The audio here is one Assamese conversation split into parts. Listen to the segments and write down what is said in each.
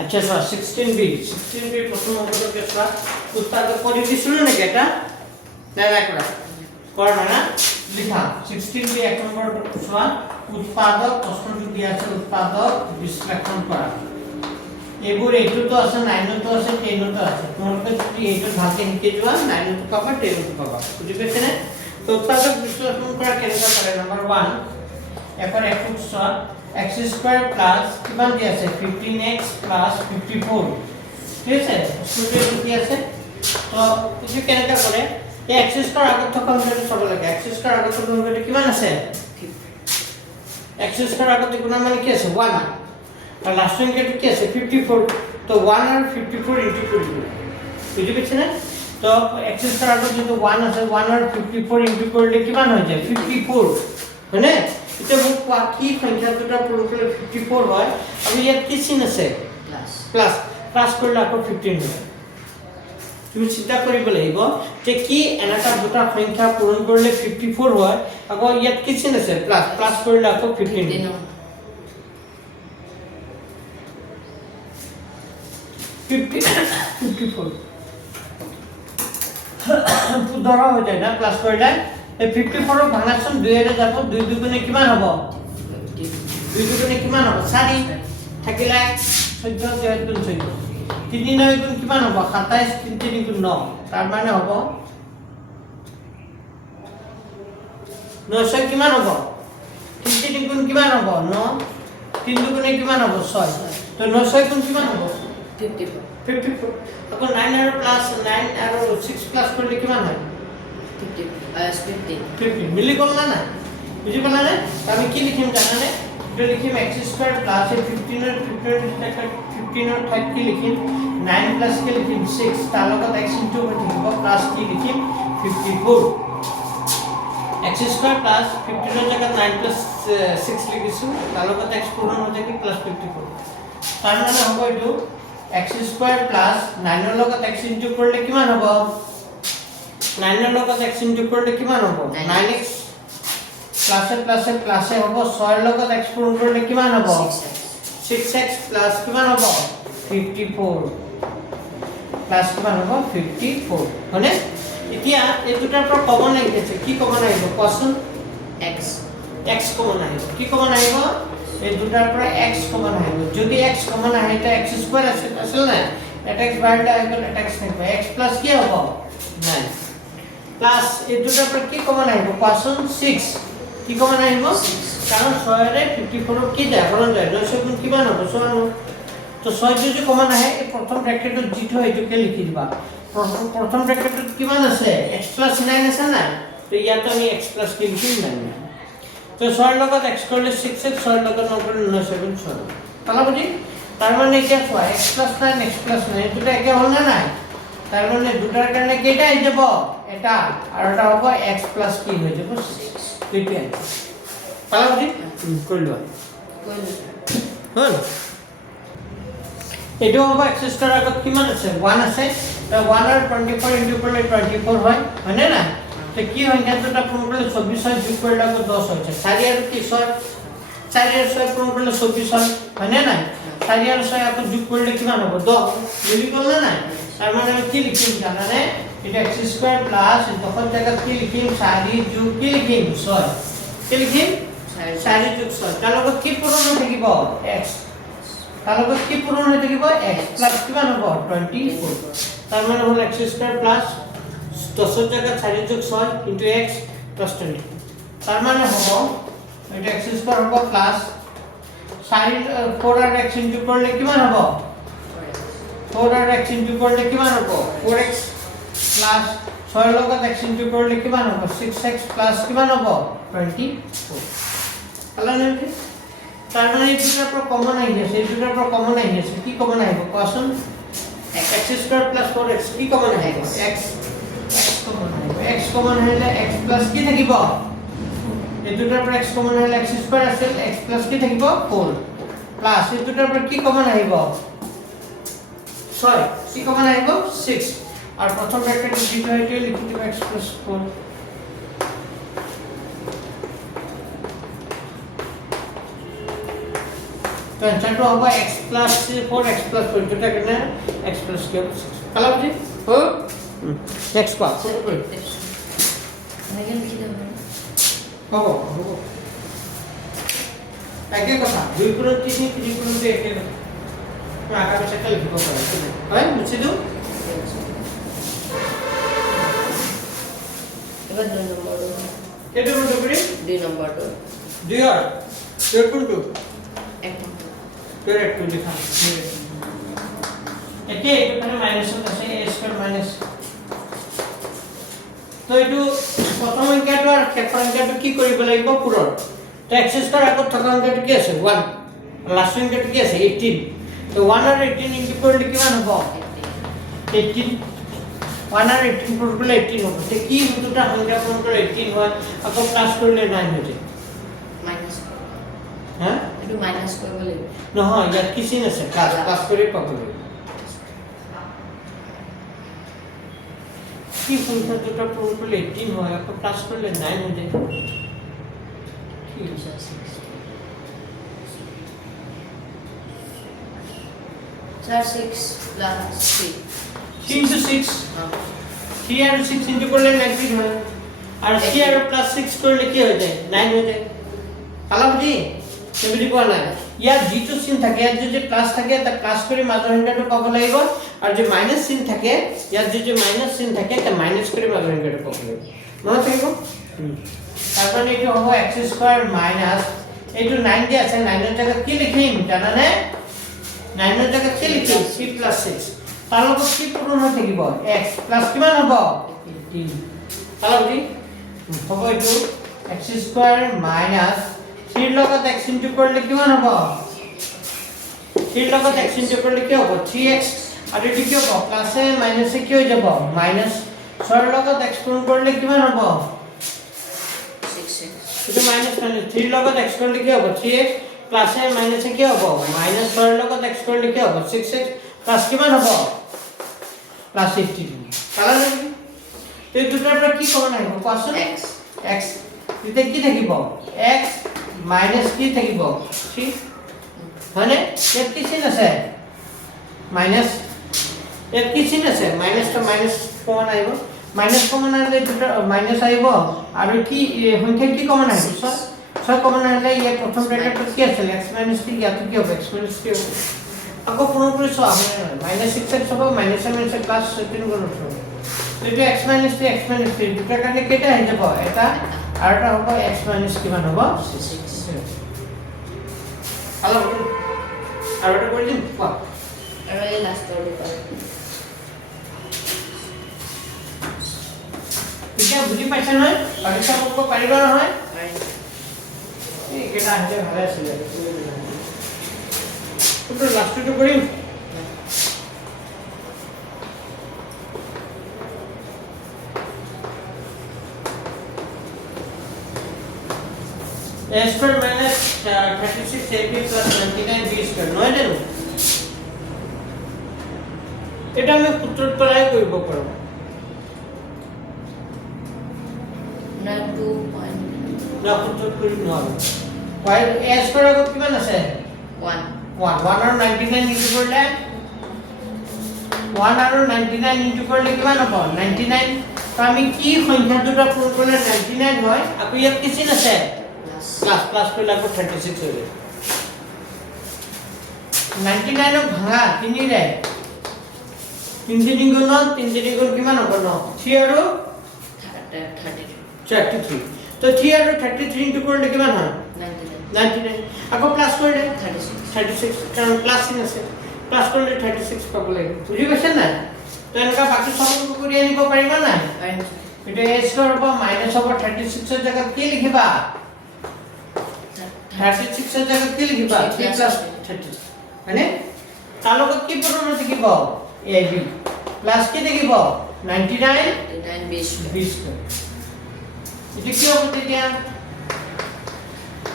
আচ্ছা স্যার 16b প্রথম অঙ্কটাকে স্যার উৎপাদক পরিবেশন নাকি এটা না রাখা করবে না লিখা 16b এক নম্বর সমান উৎপাদক প্রশ্নটি দিয়া আছে উৎপাদক বিশ্লেষণ করা এগুলো এইটো তো আছে 9 তো আছে 10 তো আছে তোমাকে যদি এইটো ভাগে নিতে যাওয়া 9 তো পাবা 10 তো পাবা বুঝি পেছে না তো উৎপাদক বিশ্লেষণ করা কেনকা করে নাম্বার 1 এখন এক সমান x স্কয়ার প্লাস কিমান দি আছে 15x প্লাস 54 ঠিক আছে সূত্রটি কি আছে তো কিছু কেনকা করে এই x স্কয়ার আগত থকা অনুযায়ী সব লাগে x স্কয়ার আগত থকা অনুযায়ী কিমান আছে x স্কয়ার আগত গুণ মানে কি আছে 1 আর লাস্ট সংখ্যাটি কি আছে 54 তো 1 আর 54 ইনটু করব বুঝতে পারছেন না তো x স্কয়ার আগত যদি 1 আছে 1 আর 54 ইনটু করলে কিমান হয়ে যায় 54 মানে এটা মুখ কি সংখ্যা দুটা পূরণ করলে 54 হয় আমি ইয়াত কি চিহ্ন আছে প্লাস প্লাস করলে আকৌ 15 হয় তুমি চিন্তা কৰিব লাগিব যে কি এনেটা দুটা সংখ্যা পূৰণ কৰিলে 54 হয় আকৌ ইয়াত কি চিহ্ন আছে প্লাস প্লাস কৰিলে আকৌ 15 54 ধৰা হৈ যায় না প্লাস কৰিলে এই 54 ভাঙাচোন 2 এৰে যাব 2 দুগুণে কিমান হ'ব 2 দুগুণে কিমান হ'ব 4 থাকিলে 14 দুগুণ 14 3 9 গুণ কিমান হ'ব 27 3 3 গুণ 9 তাৰ মানে হ'ব 900 কিমান হ'ব 3 3 গুণ কিমান হ'ব 9 3 দুগুণে কিমান হ'ব 6 তো 900 গুণ কিমান হ'ব 54 আকৌ 9 আৰু প্লাস 9 আৰু 6 প্লাস কৰিলে কিমান হয় 15 মিলি গল না বুঝি পালা না আমি কি লিখিম জানানে এটা লিখিম x স্কয়ার প্লাস 15 এর 15 এর ঠাইত কি লিখিম 9 প্লাস কি লিখিম 6 তার লগত x ইনটু করে লিখব প্লাস কি লিখিম 54 x স্কয়ার প্লাস 15 এর জায়গা 9 প্লাস 6 লিখিছো তার লগত x পূরণ হয়ে যায় কি প্লাস 54 তার মানে হবে এটো x স্কয়ার প্লাস 9 এর লগত x ইনটু করলে কিমান হবে 9 এর লগত x ইনটু করলে কিমান হবে 9x প্লাসে প্লাসে প্লাসে হবে 6 এর লগত x পূরণ করলে কিমান হবে 6x প্লাস কিমান হবে 54 প্লাস কিমান হবে 54 মানে এতিয়া এই দুটাৰ পৰা কমন আহিছে কি কমন আহিব কোৱেশ্চন x কমন আহিব কি কমন আহিব এই দুটাৰ পৰা x কমন আহিব যদি x কমন আহে তা x স্কয়াৰ আছে আসল না এটা x বাহিৰলৈ আহিব এটা x থাকিব x প্লাস কি হ'ব 9 প্লাস এই দুটাৰ পৰা কি কমন আহিব কোৱেশ্চন 6 কি কমন আহিব কারণ 6 রে 54 কি যায় হরণ যায় 900 গুণ কিমান হ'ব 6 তো 6 যদি কমন আহে এই প্রথম ব্র্যাকেটত জিটো এইটোকে লিখি দিবা প্রথম ব্র্যাকেটত কিমান আছে x + 9 আছে না তো ইয়াত আমি x + কি লিখিম 9 তো 6 এর লগত x করলে 6x 6 এর লগত 9 করলে 9 গুণ 6 তাহলে বুঝি তার মানে কি আছে x + 9 x + 9 দুটো একে হল না নাই তার মানে দুটার কারণে কেটা হয়ে যাব এটা আর এটা হবে x + কি হয়ে যাব 6 এইটা তাহলে বুঝি করল হল এটা হবে x স্কয়ার আগত কিমান আছে 1 আছে তো 1 আর 24 ইনটু করলে 24 হয় মানে না তো কি হয় এটা পূরণ করলে 24 হয় যোগ করলে 10 হচ্ছে 4 আর কি 6 4 আর 6 পূরণ করলে 24 হয় মানে না 4 আর 6 আপনি যোগ করলে কিমান হবে 10 মিলি গল না তার মানে আমি কি লিখিম জানানে এটা x স্কয়ার প্লাস তখন জায়গা কি লিখিম 4 যোগ কি লিখিম 6 কি লিখিম 4 যোগ 6 তার লগত কি পূরণ হয়ে থাকিব x তার লগত কি পূরণ হয়ে থাকিব x প্লাস কিমান হবে 24 তার মানে হলো x স্কয়ার প্লাস 10 এর জায়গা 4 যোগ 6 ইনটু x প্লাস 20 তার মানে হলো এটা x স্কয়ার হবে প্লাস 4 আর x ইনটু করলে কিমান হবে 4 আর x ইনটু করলে কিমান হবে 4x প্লাস 6 এর লগত x ইনটু করলে কিমান হবে 6x প্লাস কিমান হবে 24 তাহলে নেকি তার মানে এই দুটার পর কমন আই গেছে এই দুটার পর কমন আই গেছে কি কমন আইব question x square plus 4x কি কমন আইব x কমন আইব x কমন হলে x প্লাস কি থাকিব এই দুটার পর x কমন হলে x স্কয়ার আছে x প্লাস কি থাকিব 4 প্লাস এই দুটার পর কি কমন আইব 6 কি কমন আইব 6 আর প্রথম ব্র্যাকেটে যেটা হইছে লিখি দিব x + 4 তো তো আনসাৰটো হ'ব x plus 4 x plus 4 দুটা কেনে x plus cube কালা বুজি हो next class এনেকে লিখি দেব হ'ব হ'ব একে কথা 2 গুণ 3 3 গুণ 2 একে কথা মই আকার সেটা লিখিব পাৰো হয় মুছি দিও এবার 2 নম্বর কেটো বন্ধ করি 2 নম্বরটো 2 আর 2 কোনটো 1 নম্বর তোর একটু লেখা একে এখানে মাইনাস আছে a স্কয়ার মাইনাস তো এটু প্রথম অঙ্কটো আর শেষৰ অঙ্কটো কি কৰিব লাগিব পূৰণ তো x স্কয়ার আগত থকা অঙ্কটো কি আছে 1 লাস্ট অঙ্কটো কি আছে 18 তো 1 আর 18 ইনটু করলে কিমান হ'ব 18 1 আর 18 পূৰণ কৰিলে 18 হ'ব তে কি দুটা সংখ্যা পূৰণ কৰিলে 18 হয় আকৌ প্লাস কৰিলে 9 হৈ যায় মাইনাস হ্যাঁ এটু মাইনাস কৰব লাগিব নহয় ইয়াত কি চিন আছে প্লাস প্লাস কৰি পাব কি সংখ্যা দুটা পূরণ করলে 18 হয় আকৌ প্লাস করলে 9 হৈ যায় কি 6 plus 3 3 into 6 3 আর 6 ইনটু করলে 19 হয় আর 3 আর প্লাস 6 করলে কি হয়ে যায় 9 হয়ে যায় কালা বুঝি বুঝি কোৱা নাই ইয়াত যিটো চিন থাকে ইয়াত যদি প্লাস থাকে তা প্লাস কৰি মাজৰ সংখ্যাটো পাব লাগিব আৰু যে মাইনাস চিন থাকে ইয়াত যদি মাইনাস চিন থাকে তা মাইনাস কৰি মাজৰ সংখ্যাটো পাব লাগিব মনত থাকিব তারপর এইটো হ'ব x স্কয়ার মাইনাস এইটো 9 দিয়া আছে 9 এর জায়গা কি লিখিম জানানে 9 এর জায়গা কি লিখিম 3 plus 6 তার লগত কি পূরণ হৈ থাকিব x প্লাস কিমান হ'ব 18 তাহলে বুঝি হ'ব এইটো x স্কয়ার মাইনাস 3 লগত x ইনটু করলে কিমান হ'ব 3 লগত x ইনটু করলে কি হ'ব 3x আর এটি কি হ'ব প্লাসে মাইনাসে কি হৈ যাব মাইনাস 6 লগত x পূরণ করলে কিমান হ'ব 6 এটা মাইনাস মাইনাস 3 লগত x করলে কি হবে 3x প্লাসে মাইনাসে কি হবে মাইনাস 6 লগত x করলে কি হবে 6x প্লাস কিমান হবে প্লাস 18 কালা নাকি তো এই দুটাৰ পৰা কি কমন আহিব কোৱাচোন x x ইতে কি থাকিব x মাইনাস কি থাকিব 3 মানে ইয়াত কি চিন আছে মাইনাস ইয়াত কি চিন আছে মাইনাস তো মাইনাস কমন আহিব মাইনাস কমন আহিলে দুটা মাইনাস আহিব আৰু কি সংখ্যা কি কমন আহিব ছয় কমন আহিলে ইয়াত প্ৰথম ব্ৰেকেটত কি আছিল x - 3 ইয়াত কি হ'ব x - 3 হ'ব আকৌ পুনৰ কৰি চোৱা মাইনাস 6x হ'ব মাইনাস মাইনাস প্লাস 17 গুণ হ'ব এইটো x - 3 x - 3 দুটা কাৰণে কেইটা আহি যাব এটা আৰু এটা হ'ব x - কিমান হ'ব 6 হ্যালো আৰু এটা কৰি দিম কোৱা আৰু এই লাষ্টৰ দুটা এতিয়া বুজি পাইছা নহয় পাকিস্তান কৰিব পাৰিবা নহয় এই কেটা আহিলে ভালে আছিল তো লাষ্টটো কৰিম a square minus 36ab plus 99b square নহয় জানো এটা আমি সূত্ৰৰ পৰাই কৰিব পাৰো না 2 point না সূত্ৰত কৰিব নোৱাৰো y a square আগত কিমান আছে 1 1 আৰু 99 ইনটু কৰিলে 1 আৰু 99 ইনটু কৰিলে কিমান হ'ব 99 তো আমি কি সংখ্যা দুটা পূৰণ কৰিলে 99 হয় আকৌ ইয়াত কি চিন আছে প্লাস প্লাস কৰিলে আকৌ 36 হৈ যায় 99 ক ভাঙা 3 ৰে 3 গুণ 3 গুণ কিমান হ'ব 9 3 আৰু 33 তো 3 আৰু 33 ইনটু কৰিলে কিমান হয় 99 আকৌ প্লাস কৰিলে 36 কাৰণ প্লাস চিন আছে প্লাস কৰিলে 36 পাব লাগিব বুজি পাইছা না তো এনেকা বাকি সবটো কৰি আনিব পাৰিবা না এটা a স্কয়ার হ'ব মাইনাস হ'ব 36 এর জায়গা কি লিখিবা 36 এর জায়গা কি লিখিবা 3 প্লাস 30 মানে তার লগত কি পূরণ হৈ থাকিব ab প্লাস কি থাকিব 99 20 এটা কি হ'ব তেতিয়া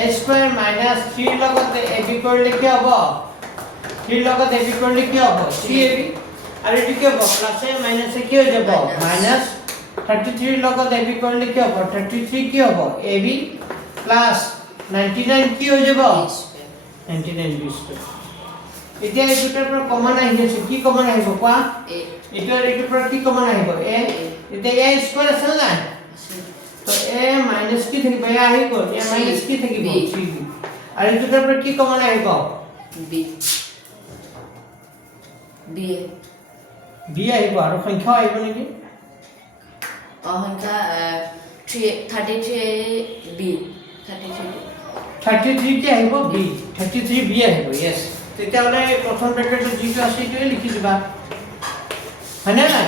a স্কয়ার মাইনাস 3 লগত ab কৰিলে কি হ'ব 3 লগত ab কৰিলে কি হ'ব 3ab আৰু এটো কি হ'ব প্লাসে মাইনাসে কি হৈ যাব মাইনাস 33 লগত ab কৰিলে কি হ'ব 33 কি হ'ব ab প্লাস 99 কি হৈ যাব 99 b স্কয়ার এতিয়া এই দুটাৰ পৰা কমন আহি আছে কি কমন আহিব কোৱা এটা আৰু এইটোৰ পৰা কি কমন আহিব a এতিয়া a স্কয়াৰ আছে না তো a মাইনাস কি থাকিব a আহি গ'ল a মাইনাস কি থাকিব 3b আৰু এই দুটাৰ পৰা কি কমন আহিব b b b আহিব আৰু সংখ্যা আহিব নেকি সংখ্যা 33 b 33 কি আহিব b 33 b আহিব यस তেতিয়াহলে প্ৰথম ব্ৰেকেটত যিটো আছে এইটোৱে লিখি দিবা হয়নে না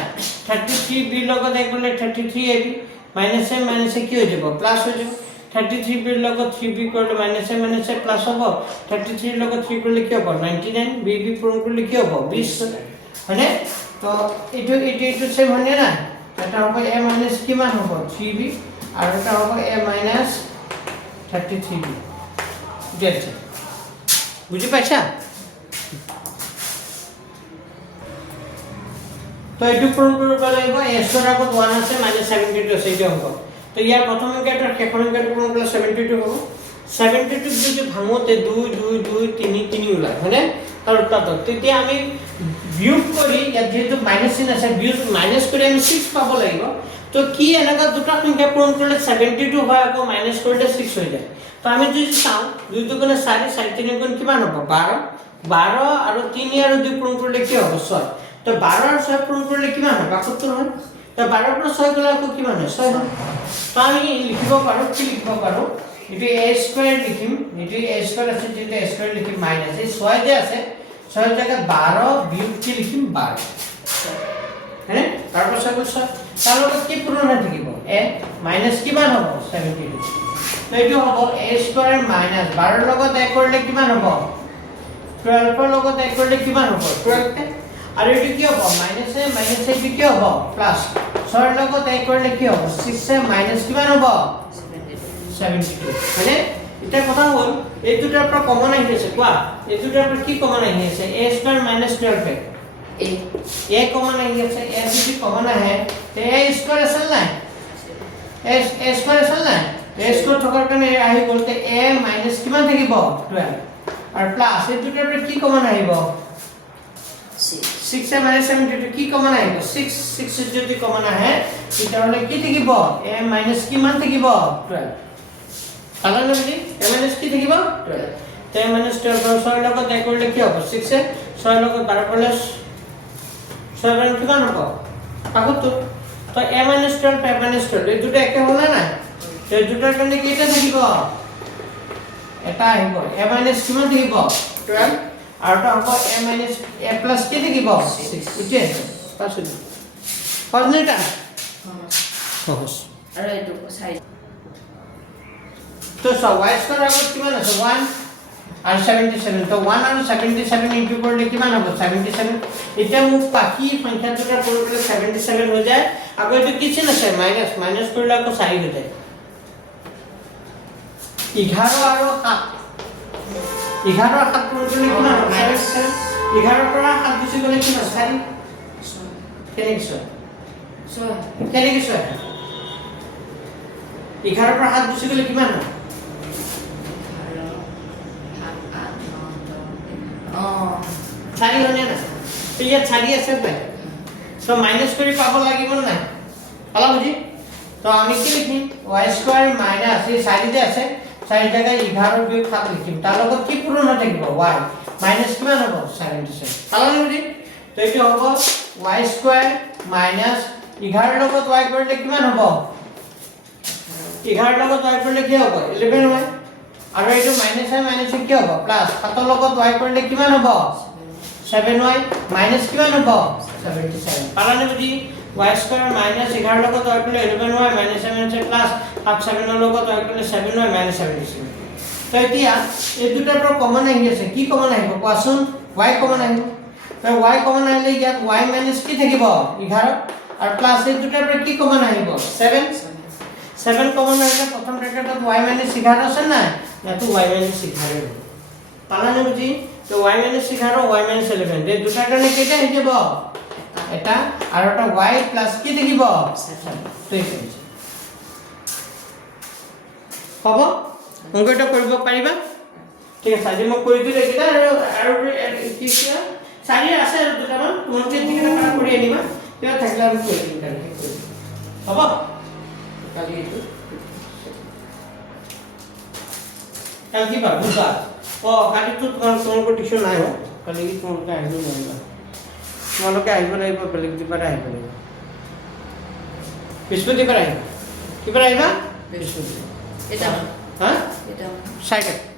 33 b লগত একলে 33 ab মাইনাস এ কি হৈ যাব প্লাস হৈ যাব 33 b লগত 3b কৰিলে মাইনাস এ প্লাস হ'ব 33 লগত 3 কৰিলে কি হ'ব 99 b পূৰণ কৰিলে কি হ'ব 20 হয়নে তো এইটো সেম হয়নে না এটা হ'ব a মাইনাস কিমান হ'ব 3b আৰু এটা হ'ব a মাইনাস 33b দেখছে বুঝি পাইছা তো এইটো পূৰণ কৰিব লাগিব a স্কয়াৰ আগত 1 আছে -72 আছে এইটো হ'ব তো ইয়াৰ প্ৰথম অংকটো শেষৰ অংকটো পূৰণ কৰিলে 72 হ'ব 72 যদি ভাঙোতে 2 2 2 3 3 ওলাই হয়নে তাৰ উত্তৰটো তেতিয়া আমি বিয়োগ কৰি ইয়াত যেহেতু মাইনাস চিন আছে বিয়োগ মাইনাস কৰি আমি 6 পাব লাগিব তো কি এনেকা দুটা সংখ্যা পূৰণ কৰিলে 72 হয় আকৌ মাইনাস কৰিলে 6 হৈ যায় তো আমি যদি চাওঁ 2 2 গুণ 4 4 3 গুণ কিমান হ'ব 12 12 আৰু 3 আৰু 2 পূৰণ কৰিলে কি হ'ব 6 তো 12 আৰু 6 পূৰণ কৰিলে কিমান হয় 72 হয় তো 12 পৰা 6 গ'লে আকৌ কিমান হয় 6 হয় তো আমি লিখিব পাৰো কি লিখিব পাৰো এটো a স্কয়ার লিখিম এটো a স্কয়ার আছে যেটা a স্কয়ার লিখিম মাইনাস এই 6 যে আছে 6 জায়গা 12 বিয়োগ কি লিখিম 12 হ্যাঁ তারপর সব তার লগত কি পূরণ হয়ে থাকিব a মাইনাস কিমান হ'ব 72 তো এটো হ'ব a স্কয়ার মাইনাস 12 লগত এক করলে কিমান হ'ব 12 লগত এক করলে কিমান হ'ব 12 তে আর এটো কি হ'ব মাইনাস এ কি হ'ব প্লাস 6 লগত এক করলে কি হ'ব 6 এ মাইনাস কিমান হ'ব 72 মানে এটা কথা হল এই দুটাৰ পৰা কমন আহি আছে কোৱা এই দুটাৰ পৰা কি কমন আহি আছে a square minus 12 a common আহি আছে a যদি কমন আহে তে a স্কয়ার আছে না a স্কয়ার আছে না a স্কয়ার থকাৰ কাৰণে আহি গলতে a মাইনাস কিমান থাকিব 12 আৰু প্লাস এই দুটাৰ পৰা কি কমন আহিব 6 এ মাইনাস 72 কি কমন আহিব 6 যদি কমন আহে তেতিয়াহলে কি থাকিব a মাইনাস কিমান থাকিব 12 আলাদা নাকি a মাইনাস কি থাকিব 12 তে মাইনাস 12 6 লগত এক করলে কি হবে 6 এ 6 লগত 12 করলে 6 এর কিমান হ'ব 72 তো a মাইনাস 12 a মাইনাস 12 এই দুটো একে হল না তো এই দুটোর কারণে কি এটা থাকিব এটা আহিব a মাইনাস কিমান থাকিব 12 আর এটা হ'ব a মাইনাস a প্লাস কি থাকিব 6 বুঝছে পাঁচ হইল পাঁচ মিনিট সহজ আৰু এইটো সাইজ তো সব y স্কয়ার আগত কিমান আছে 1 আর 77 তো 1 আর 77 ইনটু করলে কিমান হবে 77 এটা মুখ বাকি সংখ্যা দুটা করলে 77 হয়ে যায় আগে তো কিছু না স্যার মাইনাস করলে আকৌ 4 হয়ে যায় 11 আর 7 11 আর 7 করলে কিমান হবে 11 পৰা 7 গুছি গলে কিমান 4 কেনে কিছু কেনে কিছু 11 পৰা 7 গুছি গলে কিমান হয় চাৰি হয়নে না তো ইয়াত চাৰি আছে নাই তো মাইনাস কৰি পাব লাগিব না হলা বুজি তো আমি কি লিখিম y স্কয়ার মাইনাস এই চাৰি যে আছে চাৰি জায়গায় 11 বিয়োগ 7 লিখিম তাৰ লগত কি পূৰণ হৈ থাকিব y মাইনাস কিমান হ'ব 77 হলা বুজি তো এইটো হ'ব y স্কয়ার মাইনাস 11 লগত y কৰিলে কিমান হ'ব 11 লগত y কৰিলে কি হ'ব 11 হয় আৰু এইটো মাইনাস কি হ'ব প্লাস 7 লগত y কৰিলে কিমান হ'ব 7y মাইনাস কিমান হ'ব 77 পালানে বুজি y স্কয়ার মাইনাস 11 লগত y কৰিলে 11y মাইনাস 7 প্লাস 7 লগত y কৰিলে 7y মাইনাস 77 তো এতিয়া এই দুটাৰ পৰা কমন আহি আছে কি কমন আহিব কোৱাচোন y কমন আহিব তো y কমন আহিলে ইয়াত y মাইনাস কি থাকিব 11 আৰু প্লাস এই দুটাৰ পৰা কি কমন আহিব 7 কমন আহিলে প্ৰথম ব্ৰেকেটত y মাইনাস 11 আছে না ইয়াতো y মাইনাস 11 পালানে বুজি তো y মাইনাস 11 y মাইনাস 11 এই দুটাৰ কাৰণে কেইটা হৈ যাব এটা আৰু এটা y প্লাস কি থাকিব 7 তো এইটো হ'ব অংকটো কৰিব পাৰিবা ঠিক আছে আজি মই কৰি দিলে কিটা আৰু কি কি চাৰি আছে আৰু দুটামান তোমালোকে যিকেইটা কাম কৰি আনিবা কিবা থাকিলে আমি কৰি দিম কালি হ'ব কালি এইটো কালি কি বাৰ বুধবাৰ কালিতো তোমালোকৰ টিউশ্যন নাই হ'ব কালি তোমালোকে আহিব নোৱাৰিবা তোমালোকে আহিব লাগিব বেলেগ দিবাৰে আহিব লাগিব বৃহস্পতিবাৰে আহিবা কিবাৰে আহিবা এটা হা এটা 6টা